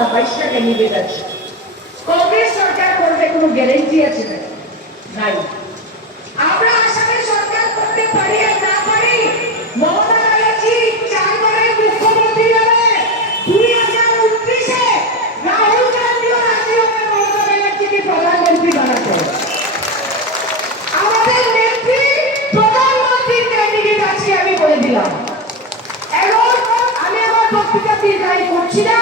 22টা candidate আছে। কংগ্রেস সরকার করবে কোনো গ্যারেন্টি আছে না? নাই। আমরা আসামে সরকার করতে পারি আর না পারি, মমতা ব্যানার্জি 4 বারের মুখ্যমন্ত্রী হবে। 2029-এ রাহুল গান্ধীও রাজি হবে মমতা ব্যানার্জিকে প্রধানমন্ত্রী বানাতে। আমাদের নেত্রী প্রধানমন্ত্রীর ক্যান্ডিডেট আছে, আমি বলে দিলাম। এখন আমি আমার বক্তৃতা দীর্ঘায়িত করছি না।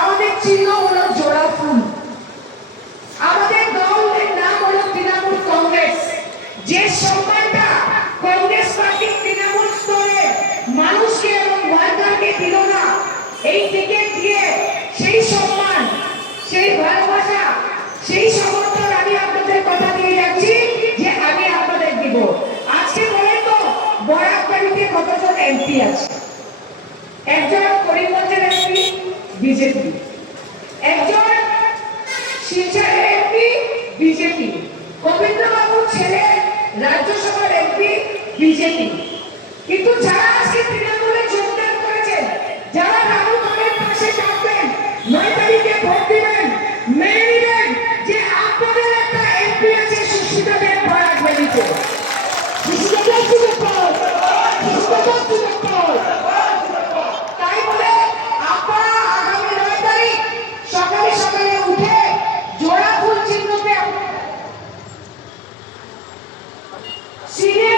আমাদের চিহ্ন হলো জোড়া ফুল। আমাদের দলের নাম হলো তৃণমূল কংগ্রেস। যে সম্মানটা কংগ্রেস পার্টি তৃণমূল স্তরে মানুষকে এবং ওয়ার্কারকে দিল না, এই টিকিট দিয়ে সেই সম্মান, সেই ভালোবাসা, সেই সমর্থন আমি আপনাদের কথা দিয়ে যাচ্ছি যে আমি আপনাদের দিব। আজকে বলেন তো বরাকবাড়িতে কতজন এমপি আছে? একজন করিমগঞ্জের এমপি বিজেপি, একজন শিলচরের এমপি বিজেপি, গোবিন্দবাবুর ছেলে রাজ্যসভার এমপি বিজেপি। কিন্তু যারা আজকে তৃণমূলে যোগদান করেছেন, যারা রাহুল গান্ধীর পাশে থাকবেন, 9 তারিখে ভোট দিবেন, মেনে নিবেন যে আপনাদের একটা এমপি আছে সুস্মিতা দেব বরাকবাড়িতে। তাই বলে আপনারা আগামী 9 তারিখ সকালে সকালে উঠে জোড়া ফুল চিহ্নতে সিনিয়র